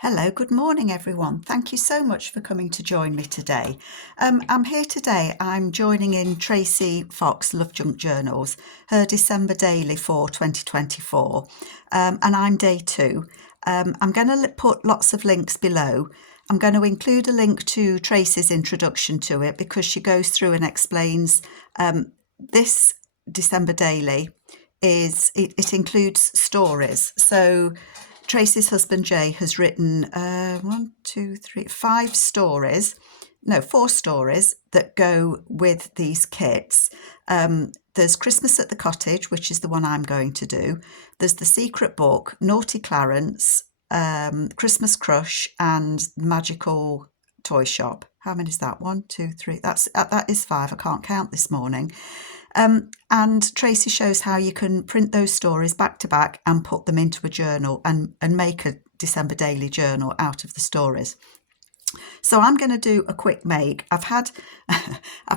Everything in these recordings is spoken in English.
Hello, good morning everyone. Thank you so much for coming to join me today. I'm here today, I'm joining in Tracie Fox Love Junk Journals, her December daily for 2024, and I'm day 2. I'm going to put lots of links below. I'm going to include a link to Tracie's introduction to it because she goes through and explains this December daily it includes stories. So Tracie's husband Jay has written 4 stories that go with these kits. There's Christmas at the Cottage, which is the one I'm going to do. There's The Secret Book, Naughty Clarence, Christmas Crush, and Magical Toy Shop. How many is that? 1, 2, 3. That is 5. I can't count this morning. And Tracie shows how you can print those stories back to back and put them into a journal and make a December daily journal out of the stories. So I'm going to do a quick make. I've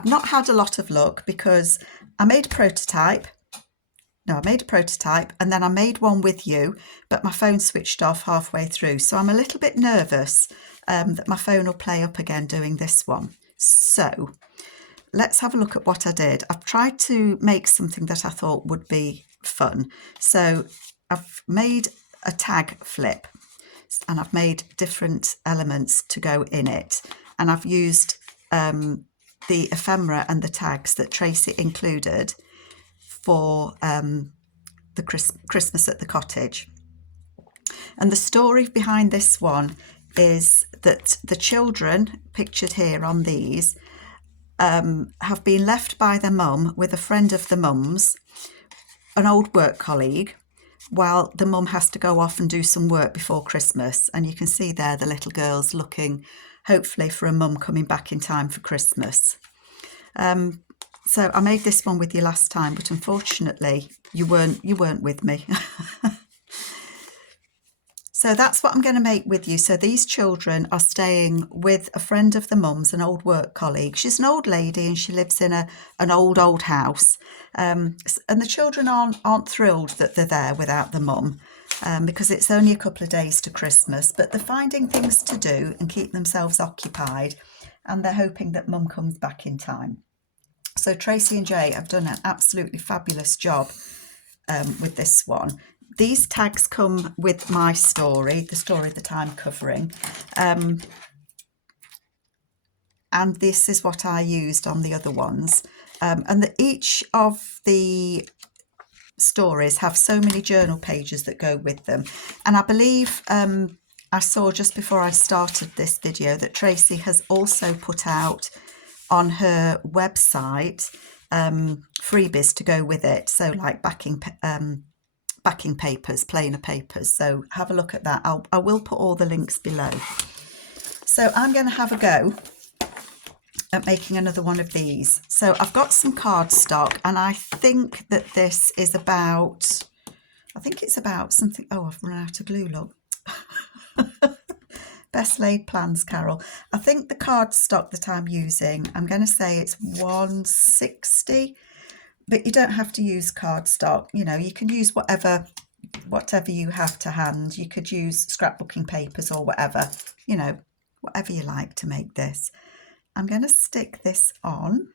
not had a lot of luck because I made a prototype and then I made one with you, but my phone switched off halfway through. So I'm a little bit nervous that my phone will play up again doing this one. So let's have a look at what I did. I've tried to make something that I thought would be fun. So I've made a tag flip and I've made different elements to go in it. And I've used the ephemera and the tags that Tracie included for the Christmas at the Cottage. And the story behind this one is that the children pictured here on these have been left by their mum with a friend of the mum's, an old work colleague, while the mum has to go off and do some work before Christmas. And you can see there the little girls looking, hopefully, for a mum coming back in time for Christmas. So I made this one with you last time, but unfortunately you weren't with me. So that's what I'm going to make with you. So these children are staying with a friend of the mum's, an old work colleague. She's an old lady and she lives in an old house. And the children aren't thrilled that they're there without the mum because it's only a couple of days to Christmas. But they're finding things to do and keep themselves occupied. And they're hoping that mum comes back in time. So Tracie and Jay have done an absolutely fabulous job with this one. These tags come with my story, the story that I'm covering. And this is what I used on the other ones. And each of the stories have so many journal pages that go with them. And I believe I saw just before I started this video that Tracie has also put out on her website freebies to go with it. So like backing papers, plainer papers. So have a look at that. I will put all the links below. So I'm going to have a go at making another one of these. So I've got some cardstock and I think that this is about, it's about something. Oh, I've run out of glue, look. Best laid plans, Carol. I think the cardstock that I'm using, I'm going to say it's 160. But you don't have to use cardstock. You know, you can use whatever you have to hand. You could use scrapbooking papers or whatever, you know, whatever you like to make this. I'm going to stick this on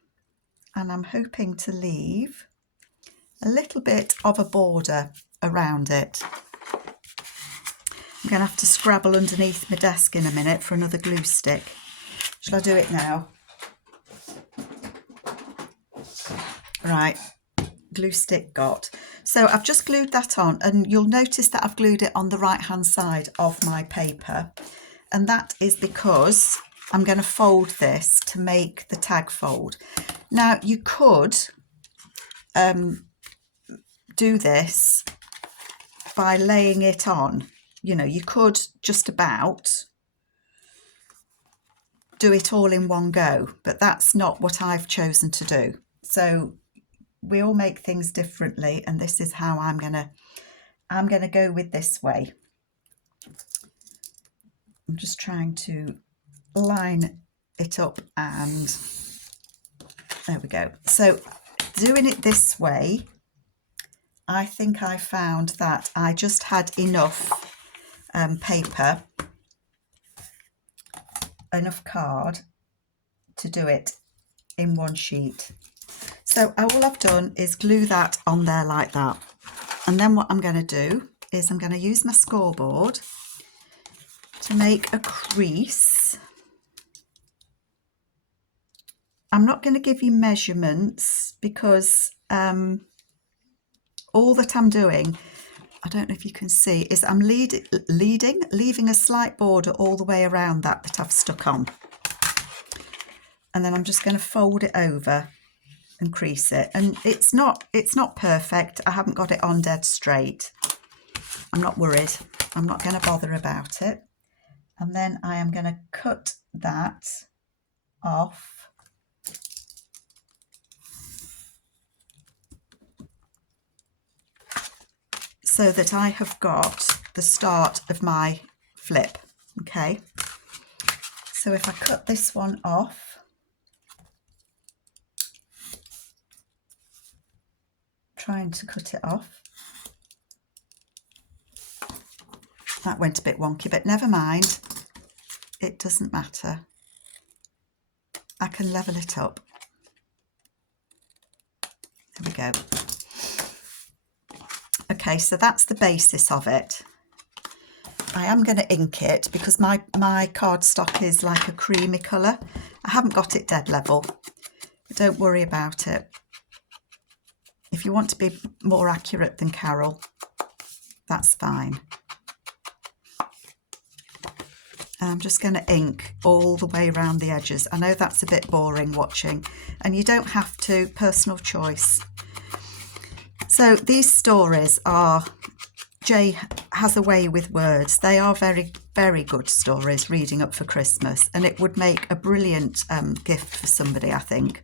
and I'm hoping to leave a little bit of a border around it. I'm going to have to scrabble underneath my desk in a minute for another glue stick. Shall I do it now? Right, glue stick got. So I've just glued that on and you'll notice that I've glued it on the right hand side of my paper. And that is because I'm going to fold this to make the tag fold. Now you could do this by laying it on. You know, you could just about do it all in one go, but that's not what I've chosen to do. So we all make things differently, and this is how I'm gonna go with this way. I'm just trying to line it up and there we go. So doing it this way, I think I found that I just had enough paper enough card to do it in one sheet. So all I've done is glue that on there like that. And then what I'm going to do is I'm going to use my scoreboard to make a crease. I'm not going to give you measurements because all that I'm doing, I don't know if you can see, is I'm leaving a slight border all the way around that I've stuck on. And then I'm just going to fold it over and crease it. And it's not perfect. I haven't got it on dead straight. I'm not worried. I'm not going to bother about it. And then I am going to cut that off. So that I have got the start of my flip. Okay. So if I cut this one off, trying to cut it off. That went a bit wonky, but never mind. It doesn't matter. I can level it up. There we go. Okay, so that's the basis of it. I am going to ink it because my cardstock is like a creamy colour. I haven't got it dead level, but don't worry about it. If you want to be more accurate than Carol, that's fine. And I'm just going to ink all the way around the edges. I know that's a bit boring watching, and you don't have to, personal choice. So these stories are, Jay has a way with words. They are very, very good stories, reading up for Christmas, and it would make a brilliant gift for somebody, I think.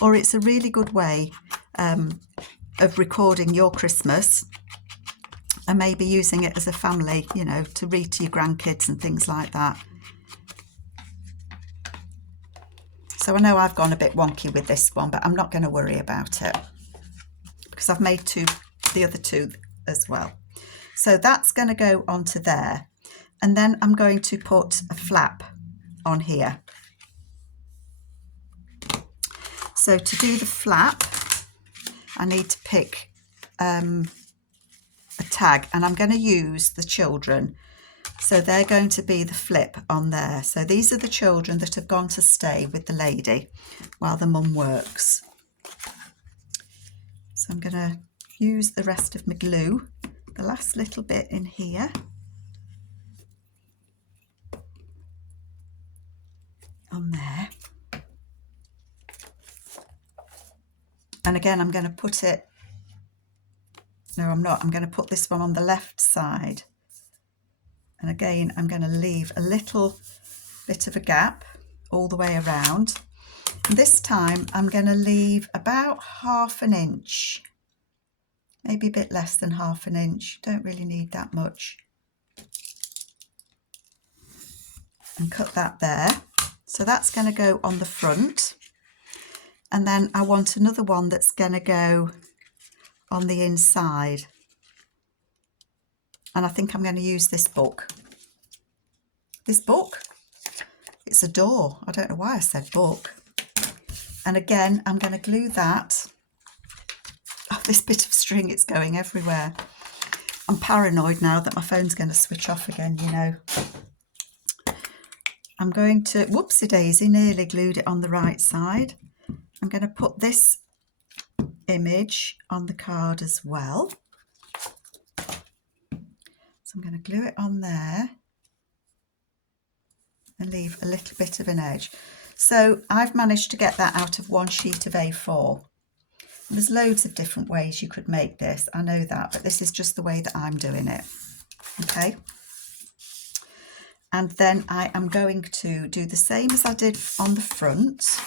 Or it's a really good way of recording your Christmas and maybe using it as a family, you know, to read to your grandkids and things like that. So I know I've gone a bit wonky with this one, but I'm not going to worry about it because I've made the other two as well. So that's going to go onto there. And then I'm going to put a flap on here. So to do the flap, I need to pick a tag, and I'm going to use the children. So they're going to be the flip on there. So these are the children that have gone to stay with the lady while the mum works. So I'm going to use the rest of my glue, the last little bit in here. On there. And again, I'm going to put it, no, I'm not. I'm going to put this one on the left side. And again, I'm going to leave a little bit of a gap all the way around. And this time, I'm going to leave about 1/2 inch, maybe a bit less than 1/2 inch. Don't really need that much. And cut that there. So that's going to go on the front. And then I want another one that's going to go on the inside. And I think I'm going to use this book. This book? It's a door. I don't know why I said book. And again, I'm going to glue that. Oh, this bit of string, it's going everywhere. I'm paranoid now that my phone's going to switch off again, you know. I'm going to, whoopsie daisy, nearly glued it on the right side. I'm going to put this image on the card as well. So I'm going to glue it on there and leave a little bit of an edge. So I've managed to get that out of one sheet of A4. There's loads of different ways you could make this, I know that, but this is just the way that I'm doing it. Okay. And then I am going to do the same as I did on the front,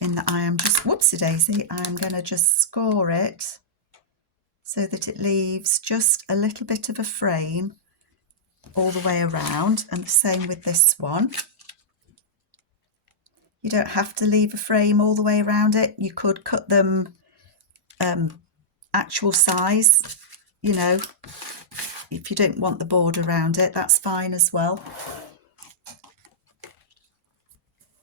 in that I am just, whoopsie daisy, I'm going to just score it so that it leaves just a little bit of a frame all the way around, and the same with this one. You don't have to leave a frame all the way around it. You could cut them actual size, you know, if you don't want the border around it, that's fine as well.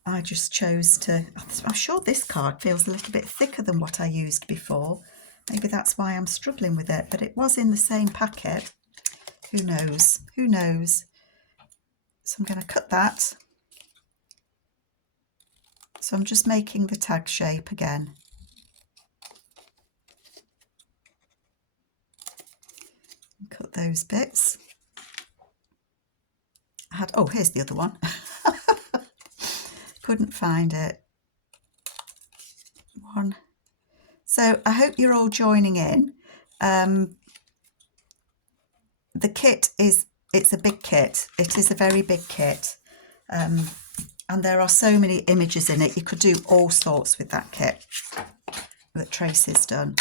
I just chose to, I'm sure this card feels a little bit thicker than what I used before. Maybe that's why I'm struggling with it, but it was in the same packet. Who knows? Who knows? So I'm going to cut that. So I'm just making the tag shape again. Cut those bits. Oh, here's the other one. Couldn't find it. One. So I hope you're all joining in. The kit it's a big kit. It is a very big kit. And there are so many images in it. You could do all sorts with that kit that Tracie's done.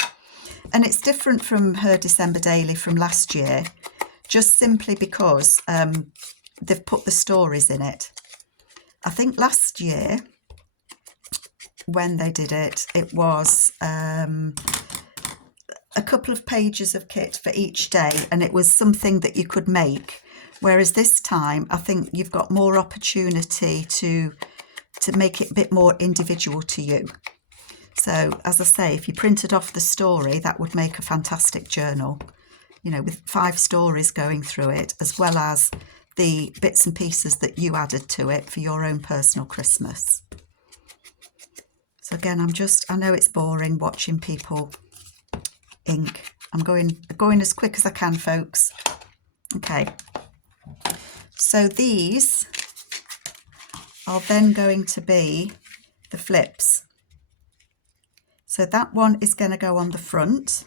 And it's different from her December daily from last year, just simply because they've put the stories in it. I think last year, when they did it, it was a couple of pages of kit for each day, and it was something that you could make. Whereas this time, I think you've got more opportunity to make it a bit more individual to you. So, as I say, if you printed off the story, that would make a fantastic journal, you know, with 5 stories going through it, as well as the bits and pieces that you added to it for your own personal Christmas. So again, I know it's boring watching people ink. I'm going as quick as I can, folks. Okay. So these are then going to be the flips. So that one is going to go on the front.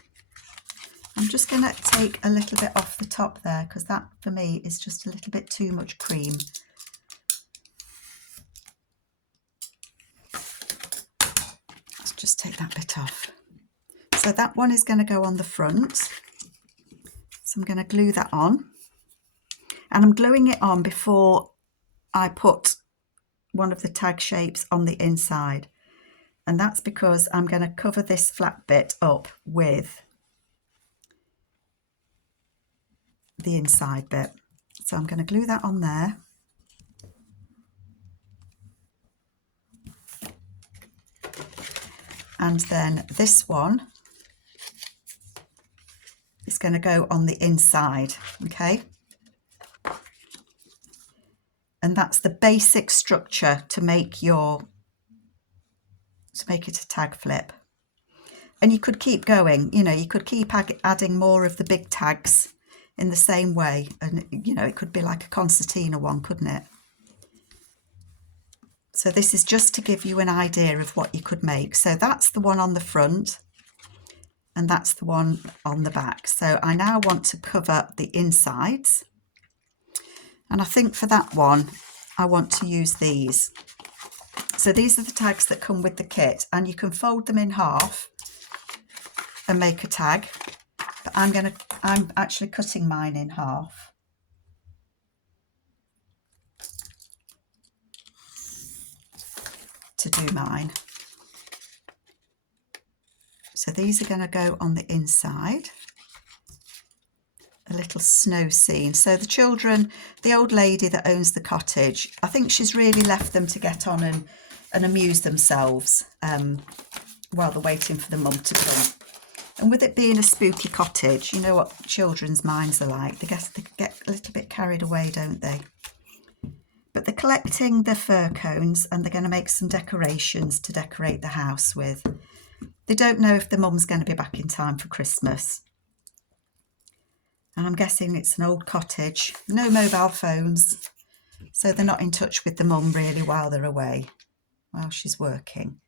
I'm just going to take a little bit off the top there, because that for me is just a little bit too much cream. Let's just take that bit off. So that one is going to go on the front. So I'm going to glue that on. And I'm gluing it on before I put one of the tag shapes on the inside. And that's because I'm going to cover this flat bit up with the inside bit. So I'm going to glue that on there. And then this one is going to go on the inside, okay? And that's the basic structure to make it a tag flip. And you could keep going, you know, you could keep adding more of the big tags in the same way. And, you know, it could be like a concertina one, couldn't it? So this is just to give you an idea of what you could make. So that's the one on the front and that's the one on the back. So I now want to cover the insides. And I think for that one, I want to use these. So these are the tags that come with the kit, and you can fold them in half and make a tag. But I'm actually cutting mine in half. To do mine. So these are going to go on the inside. A little snow scene. So the children, the old lady that owns the cottage, I think she's really left them to get on and amuse themselves while they're waiting for the mum to come. And with it being a spooky cottage, you know what children's minds are like. They get a little bit carried away, don't they? But they're collecting the fir cones and they're going to make some decorations to decorate the house with. They don't know if the mum's going to be back in time for Christmas. And I'm guessing it's an old cottage, no mobile phones. So they're not in touch with the mum really while they're away, while she's working.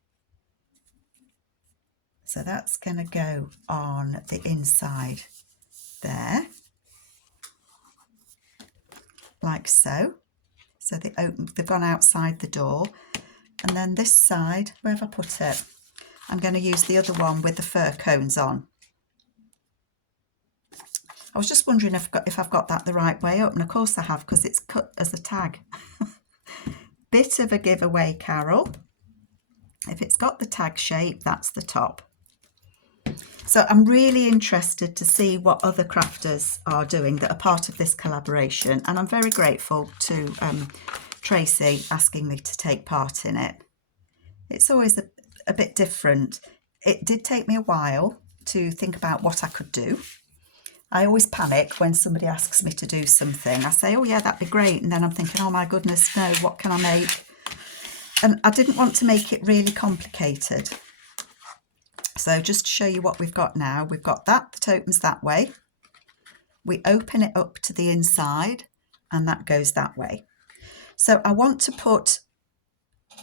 So that's going to go on the inside there, like so. So they've gone outside the door. And then this side, where have I put it? I'm going to use the other one with the fir cones on. I was just wondering if I've got that the right way up, and of course I have, because it's cut as a tag. Bit of a giveaway, Carol. If it's got the tag shape, that's the top. So I'm really interested to see what other crafters are doing that are part of this collaboration, and I'm very grateful to Tracie asking me to take part in it. It's always a bit different. It did take me a while to think about what I could do. I always panic when somebody asks me to do something. I say, oh yeah, that'd be great. And then I'm thinking, oh my goodness, no, what can I make? And I didn't want to make it really complicated. So just to show you what we've got now, we've got that opens that way. We open it up to the inside and that goes that way. So I want to put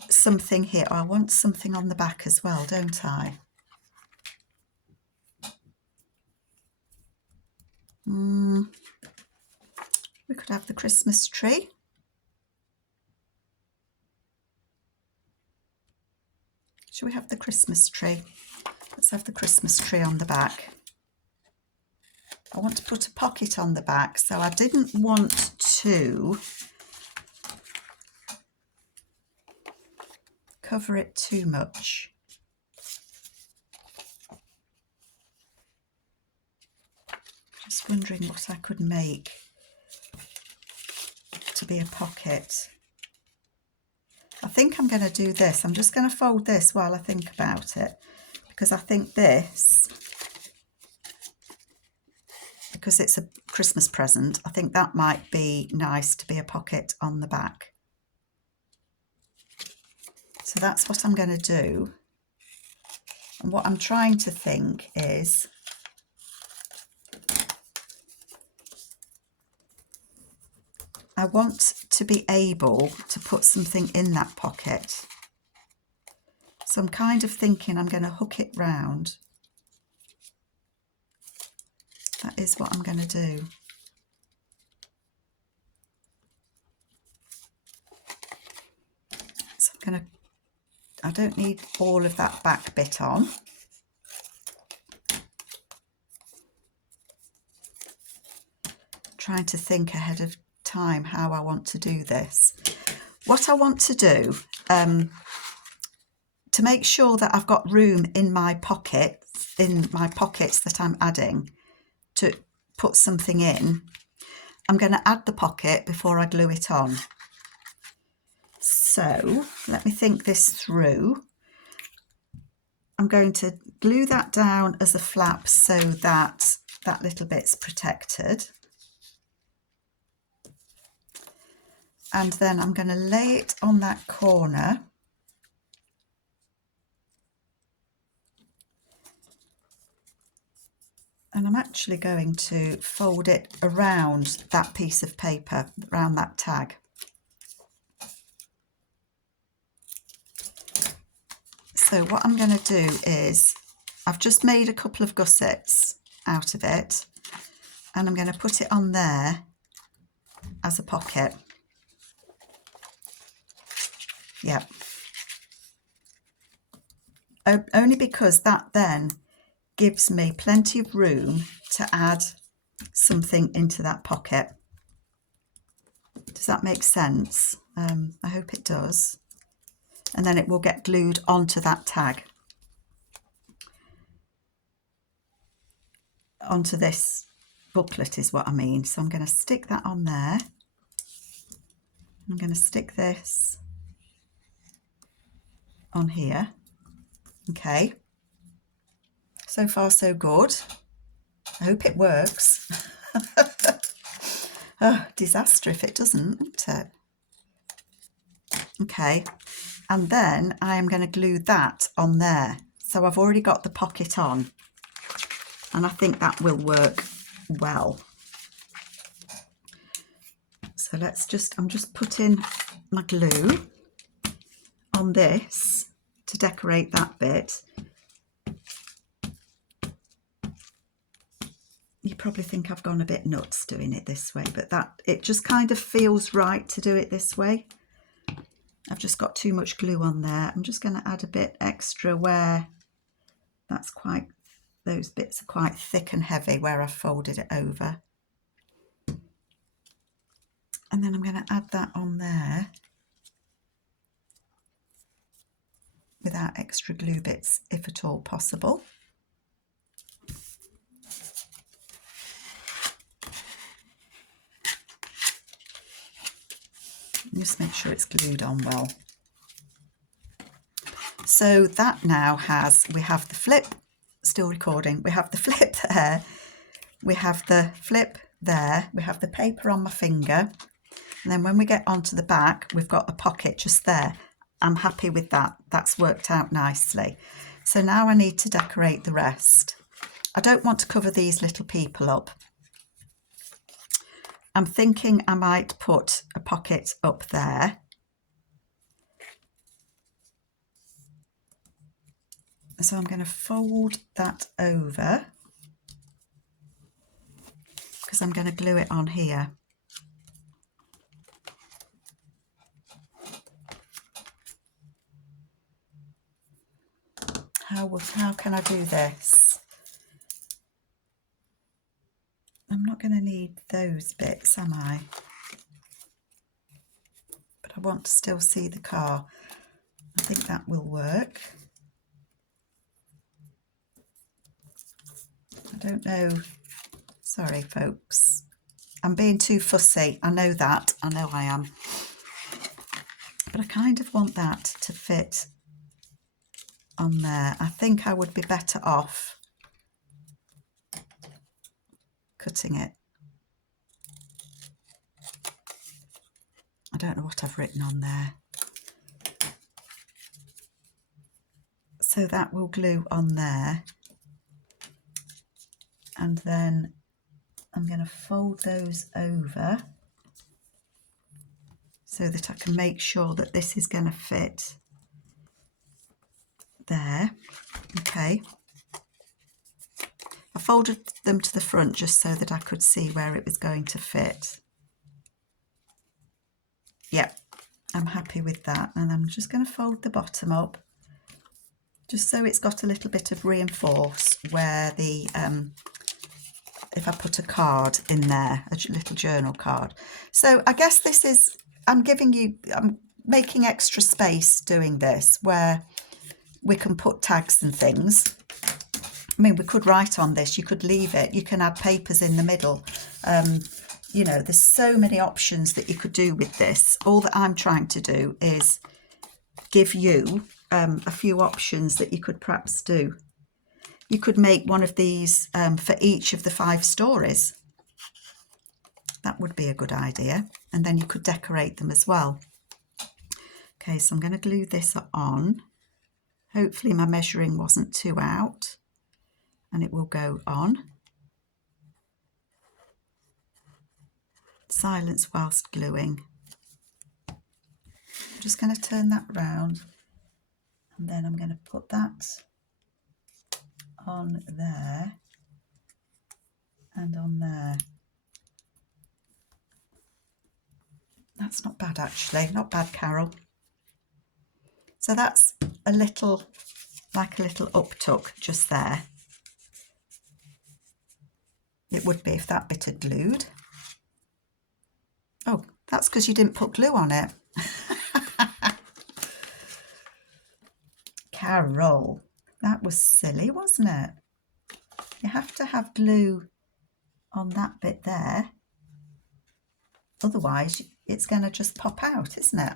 something here. I want something on the back as well, don't I? We could have the Christmas tree. Should we have the Christmas tree? Let's have the Christmas tree on the back. I want to put a pocket on the back, so I didn't want to cover it too much. Just wondering what I could make to be a pocket. I think I'm going to do this. I'm just going to fold this while I think about it, because I think this, because it's a Christmas present, I think that might be nice to be a pocket on the back. So that's what I'm going to do. And what I'm trying to think is, I want to be able to put something in that pocket. So I'm kind of thinking I'm going to hook it round. That is what I'm going to do. So I'm going to, I don't need all of that back bit on. Trying to think ahead of time how I want to do this. What I want to do, to make sure that I've got room in my pockets that I'm adding to put something in, I'm going to add the pocket before I glue it on. So let me think this through. I'm going to glue that down as a flap so that that little bit's protected. And then I'm going to lay it on that corner. And I'm actually going to fold it around that piece of paper, around that tag. So what I'm going to do is, I've just made a couple of gussets out of it, and I'm going to put it on there as a pocket. Yep. Only because that then gives me plenty of room to add something into that pocket. Does that make sense? I hope it does. And then it will get glued onto that tag. Onto this booklet is what I mean. So I'm going to stick that on there. I'm going to stick this on here. Okay. So far so good. I hope it works. Oh, disaster if it doesn't, won't it? Okay. And then I am going to glue that on there. So I've already got the pocket on, and I think that will work well. So I'm just putting my glue on this to decorate that bit. You probably think I've gone a bit nuts doing it this way, but it just kind of feels right to do it this way. I've just got too much glue on there. I'm just going to add a bit extra where those bits are quite thick and heavy where I've folded it over. And then I'm going to add that on there without extra glue bits, if at all possible. Just make sure it's glued on well. So that now we have the flip, still recording, we have the flip there, we have the flip there, we have the paper on my finger, and then when we get onto the back, we've got a pocket just there. I'm happy with that. That's worked out nicely. So now I need to decorate the rest. I don't want to cover these little people up. I'm thinking I might put a pocket up there. So I'm going to fold that over because I'm going to glue it on here. How can I do this? I'm not going to need those bits, am I? But I want to still see the car. I think that will work. I don't know. Sorry, folks. I'm being too fussy. I know that. I know I am. But I kind of want that to fit on there. I think I would be better off cutting it. I don't know what I've written on there. So that will glue on there. And then I'm going to fold those over so that I can make sure that this is going to fit there. Okay. I folded them to the front just so that I could see where it was going to fit. Yep, I'm happy with that. And I'm just going to fold the bottom up just so it's got a little bit of reinforce where the if I put a card in there, a little journal card. So I guess this is, I'm making extra space doing this where we can put tags and things. I mean, we could write on this, you could leave it, you can add papers in the middle. You know, there's so many options that you could do with this. All that I'm trying to do is give you a few options that you could perhaps do. You could make one of these for each of the 5 stories. That would be a good idea. And then you could decorate them as well. Okay, so I'm going to glue this on. Hopefully my measuring wasn't too out. And it will go on. Silence whilst gluing. I'm just going to turn that round. And then I'm going to put that on there and on there. That's not bad actually, not bad, Carol. So that's a little, like a little uptuck just there. It would be if that bit had glued. Oh, that's because you didn't put glue on it. Carol, that was silly, wasn't it? You have to have glue on that bit there. Otherwise, it's going to just pop out, isn't it?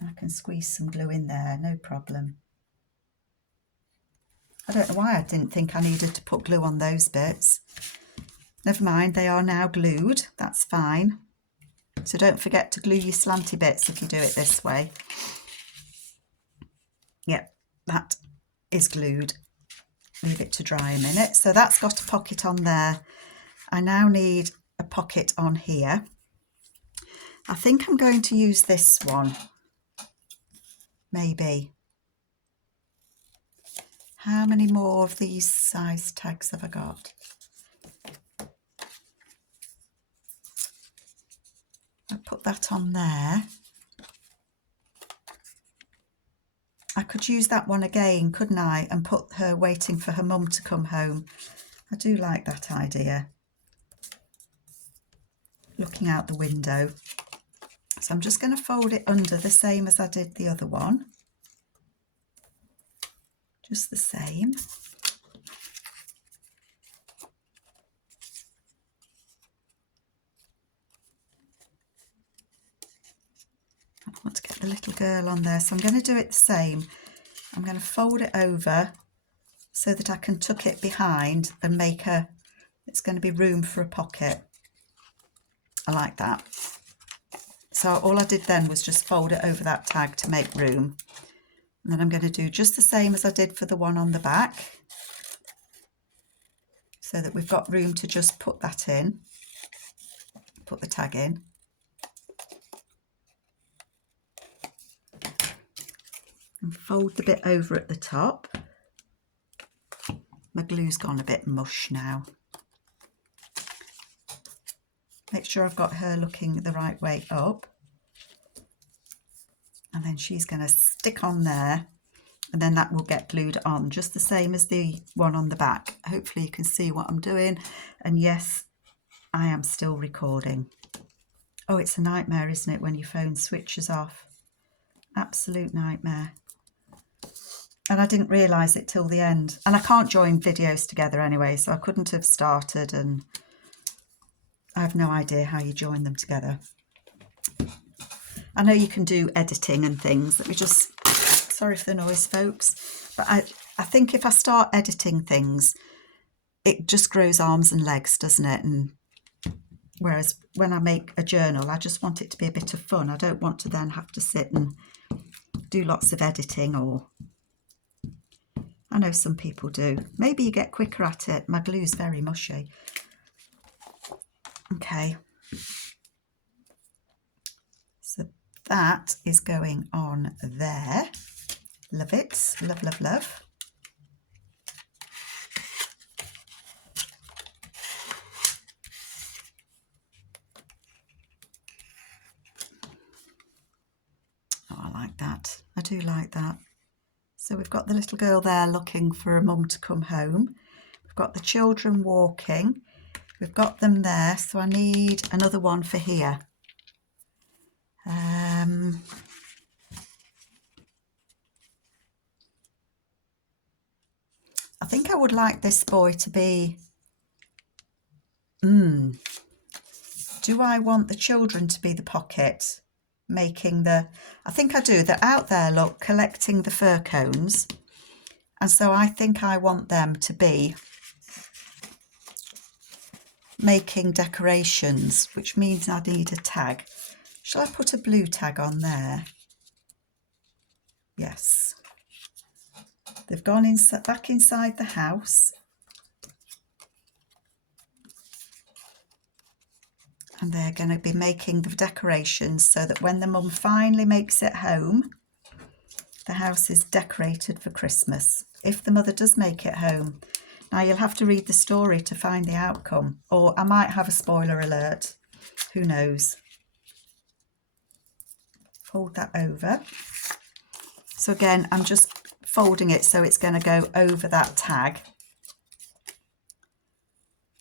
I can squeeze some glue in there, no problem. I don't know why I didn't think I needed to put glue on those bits. Never mind, they are now glued. That's fine. So don't forget to glue your slanty bits if you do it this way. Yep, that is glued. Leave it to dry a minute. So that's got a pocket on there. I now need a pocket on here. I think I'm going to use this one. Maybe. How many more of these size tags have I got? I'll put that on there. I could use that one again, couldn't I? And put her waiting for her mum to come home. I do like that idea. Looking out the window. So I'm just going to fold it under the same as I did the other one. Just the same. want to get the little girl on there. So I'm going to do it the same. I'm going to fold it over so that I can tuck it behind and make it's going to be room for a pocket. I like that. So all I did then was just fold it over that tag to make room. And then I'm going to do just the same as I did for the one on the back, so that we've got room to just put that in, put the tag in. And fold the bit over at the top. My glue's gone a bit mush now. Make sure I've got her looking the right way up. And then she's going to stick on there, and then that will get glued on just the same as the one on the back. Hopefully you can see what I'm doing. And yes, I am still recording. Oh, it's a nightmare, isn't it, when your phone switches off? Absolute nightmare. And I didn't realise it till the end. And I can't join videos together anyway, so I couldn't have started, and I have no idea how you join them together. I know you can do editing and things. Let me just, sorry for the noise, folks, but I think if I start editing things, it just grows arms and legs, doesn't it? And whereas when I make a journal, I just want it to be a bit of fun. I don't want to then have to sit and do lots of editing, or I know some people do. Maybe you get quicker at it. My glue's very mushy. Okay. So that is going on there. Love it. Love, love, love. Oh, I like that. I do like that. So we've got the little girl there looking for a mum to come home. We've got the children walking. We've got them there. So I need another one for here. I think I would like this boy to be, do I want the children to be the pocket, making the, I think I do, they're out there, look, collecting the fir cones. And so I think I want them to be making decorations, which means I need a tag. Shall I put a blue tag on there? Yes. They've gone back inside the house. And they're going to be making the decorations so that when the mum finally makes it home, the house is decorated for Christmas. If the mother does make it home. Now you'll have to read the story to find the outcome, or I might have a spoiler alert. Who knows? Fold that over. So again, I'm just folding it so it's going to go over that tag.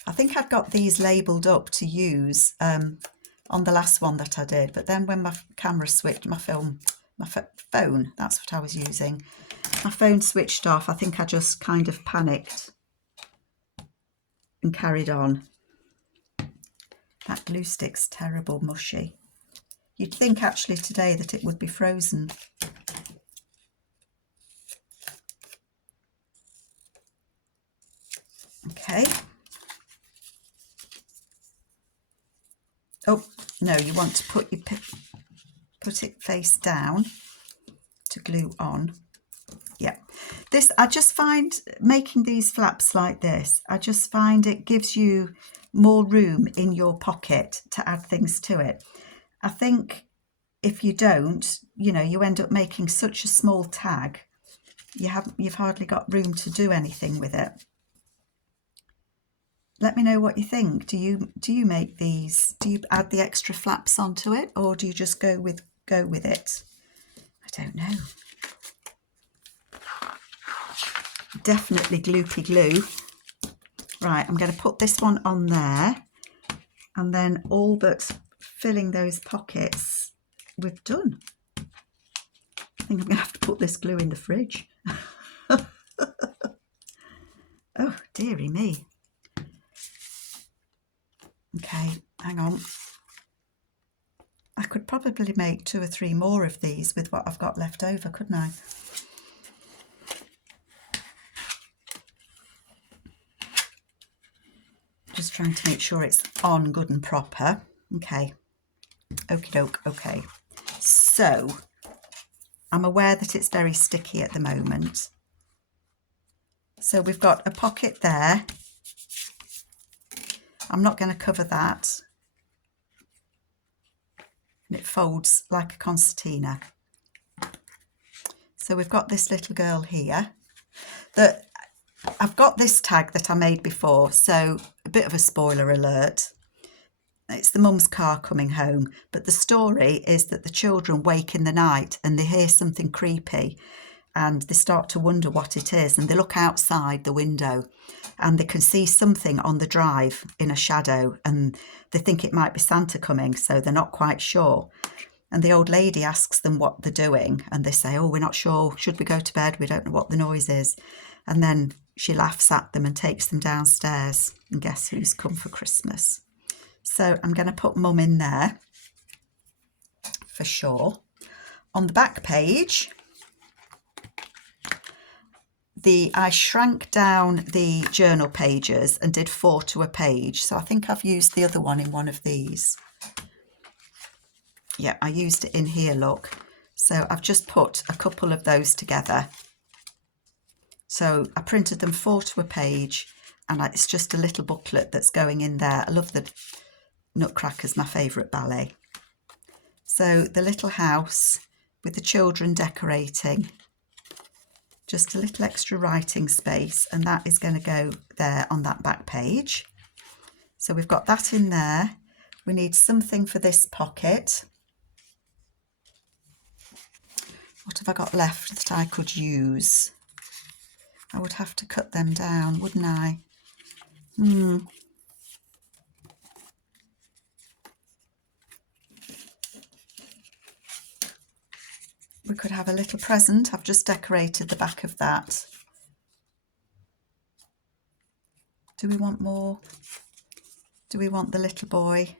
I think I've got these labelled up to use on the last one that I did, but then when my camera switched, my phone, that's what I was using. My phone switched off. I think I just kind of panicked and carried on. That glue stick's terrible, mushy. You'd think actually today that it would be frozen. Okay. Oh, no, you want to put it face down to glue on. Yeah. This, I just find making these flaps like this, I just find it gives you more room in your pocket to add things to it. I think if you don't, you know, you end up making such a small tag, you've hardly got room to do anything with it. Let me know what you think. Do you make these? Do you add the extra flaps onto it, or do you just go with it? I don't know. Definitely gloopy glue. Right, I'm going to put this one on there, and then all but filling those pockets we've done. I think I'm going to have to put this glue in the fridge. Oh, dearie me. Okay, hang on. I could probably make 2 or 3 more of these with what I've got left over, couldn't I? Just trying to make sure it's on good and proper. Okay. Okie doke. Okay. So I'm aware that it's very sticky at the moment. So we've got a pocket there. I'm not going to cover that. And it folds like a concertina. So we've got this little girl here. I've got this tag that I made before, so a bit of a spoiler alert. It's the mum's car coming home, but the story is that the children wake in the night and they hear something creepy and they start to wonder what it is, and they look outside the window and they can see something on the drive in a shadow, and they think it might be Santa coming, so they're not quite sure. And the old lady asks them what they're doing, and they say, oh, we're not sure, should we go to bed, we don't know what the noise is. And then she laughs at them and takes them downstairs, and guess who's come for Christmas? So I'm going to put Mum in there for sure. On the back page, I shrank down the journal pages and did 4 to a page. So I think I've used the other one in one of these. Yeah, I used it in here, look. So I've just put a couple of those together. So I printed them 4 to a page, and it's just a little booklet that's going in there. I love the Nutcracker's my favourite ballet. So the little house with the children decorating. Just a little extra writing space, and that is going to go there on that back page. So we've got that in there. We need something for this pocket. What have I got left that I could use? I would have to cut them down, wouldn't I? We could have a little present. I've just decorated the back of that. Do we want more? Do we want the little boy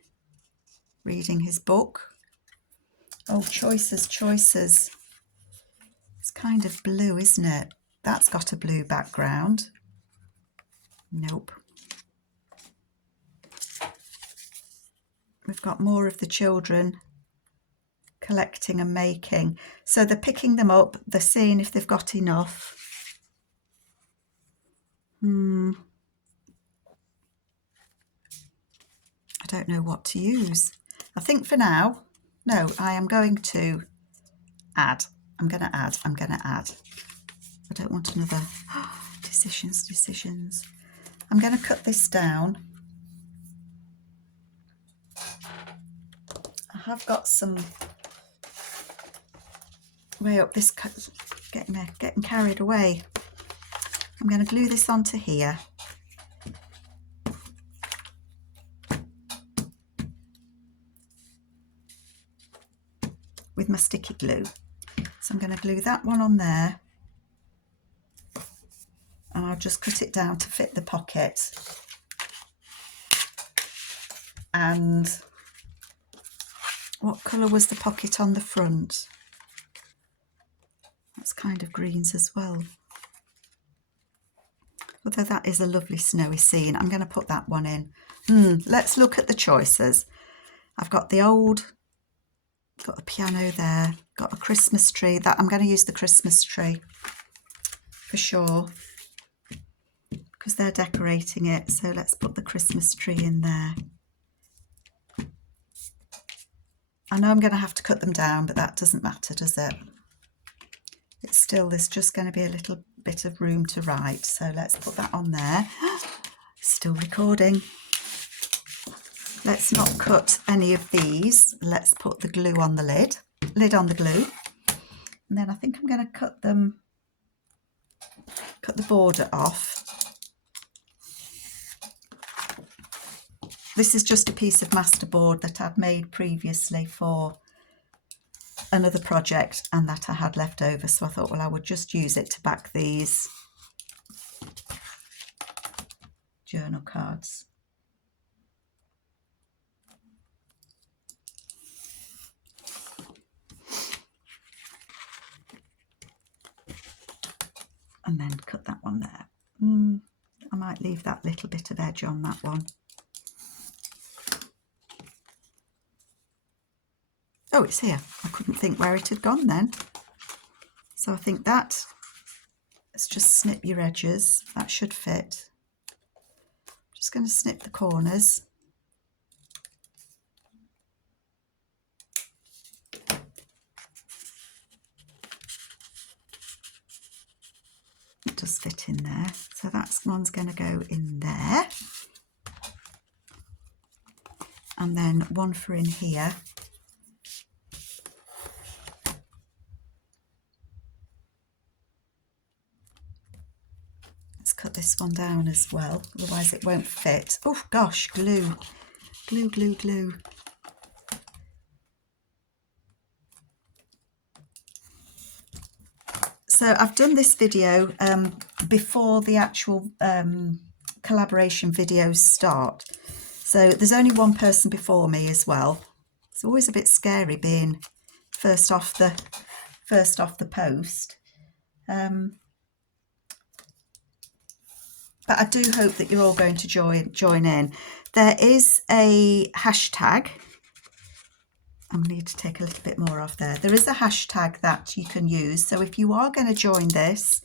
reading his book? Oh, choices, choices. It's kind of blue, isn't it? That's got a blue background. Nope. We've got more of the children collecting and making. So they're picking them up, they're seeing if they've got enough. I don't know what to use. I think for now, no, I am going to add. I'm going to add. I don't want another decisions. I'm going to cut this down. I have got some way up this, getting carried away. I'm going to glue this onto here. With my sticky glue. So I'm going to glue that one on there. And I'll just cut it down to fit the pocket. And what colour was the pocket on the front? That's kind of greens as well. Although that is a lovely snowy scene. I'm going to put that one in. Let's look at the choices. I've got the got a piano there, got a Christmas tree. That I'm going to use the Christmas tree for sure, because they're decorating it. So let's put the Christmas tree in there. I know I'm going to have to cut them down, but that doesn't matter, does it? It's still, there's just going to be a little bit of room to write. So let's put that on there. Still recording. Let's not cut any of these. Let's put the glue on the lid on the glue. And then I think I'm going to cut the border off. This is just a piece of masterboard that I'd made previously for another project and that I had left over. So I thought, well, I would just use it to back these journal cards. and then cut that one there. I might leave that little bit of edge on that one. Oh, it's here. I couldn't think where it had gone then. So I think that, let's just snip your edges. That should fit. Just going to snip the corners. It does fit in there. So that one's going to go in there. And then one for in here. Let's cut this one down as well, otherwise it won't fit. Oh gosh, glue, glue, glue, glue. So I've done this video before the actual collaboration videos start. So there's only one person before me as well. It's always a bit scary being first off the post. But I do hope that you're all going to join in. There is a hashtag. I need to take a little bit more off there. There is a hashtag that you can use. So if you are going to join this,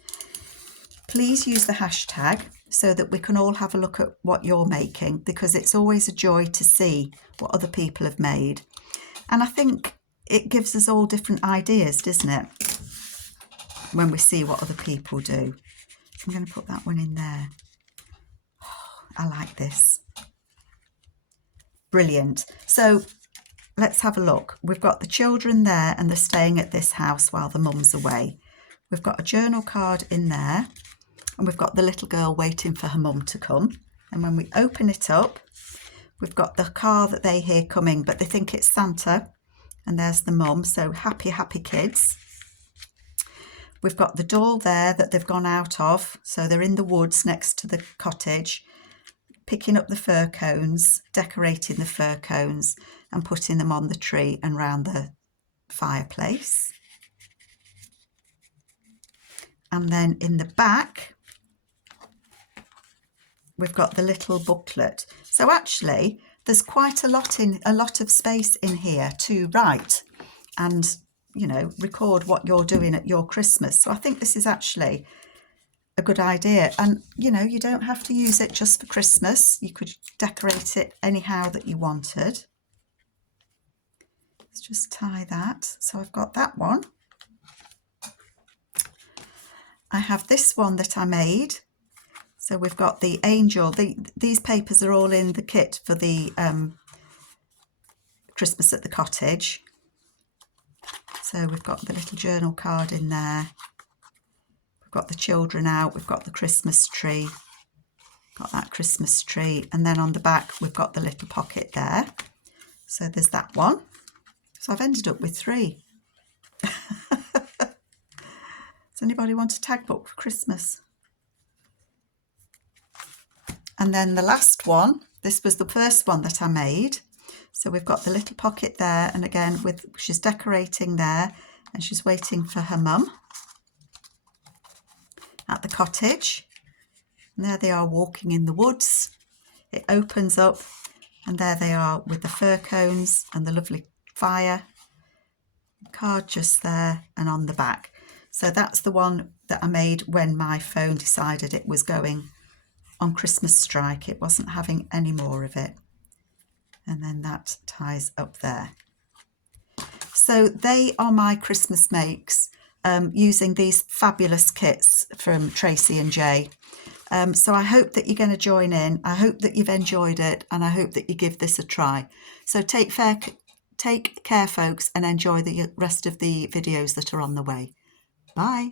please use the hashtag so that we can all have a look at what you're making, because it's always a joy to see what other people have made. And I think it gives us all different ideas, doesn't it? When we see what other people do. So I'm going to put that one in there. Oh, I like this. Brilliant. So let's have a look. We've got the children there and they're staying at this house while the mum's away. We've got a journal card in there and we've got the little girl waiting for her mum to come. And when we open it up, we've got the car that they hear coming, but they think it's Santa. And there's the mum. So happy, happy kids. We've got the door there that they've gone out of. So they're in the woods next to the cottage, picking up the fir cones, decorating the fir cones and putting them on the tree and round the fireplace. And then in the back, we've got the little booklet. So actually, there's quite a lot of space in here to write and, you know, record what you're doing at your Christmas. So I think this is actually a good idea. And, you know, you don't have to use it just for Christmas. You could decorate it anyhow that you wanted. Let's just tie that. So I've got that one. I have this one that I made. So we've got the angel. These papers are all in the kit for the Christmas at the cottage. So we've got the little journal card in there. We've got the children out. We've got the Christmas tree. Got that Christmas tree. And then on the back, we've got the little pocket there. So there's that one. So I've ended up with 3. Does anybody want a tag book for Christmas? And then the last one, this was the first one that I made. So we've got the little pocket there. And again, she's decorating there and she's waiting for her mum at the cottage. And there they are walking in the woods. It opens up and there they are with the fir cones and the lovely fire. Card just there and on the back. So that's the one that I made when my phone decided it was going on Christmas strike. It wasn't having any more of it. And then that ties up there. So they are my Christmas makes using these fabulous kits from Tracie and Jay. So I hope that you're going to join in. I hope that you've enjoyed it and I hope that you give this a try. So take care, folks, and enjoy the rest of the videos that are on the way. Bye.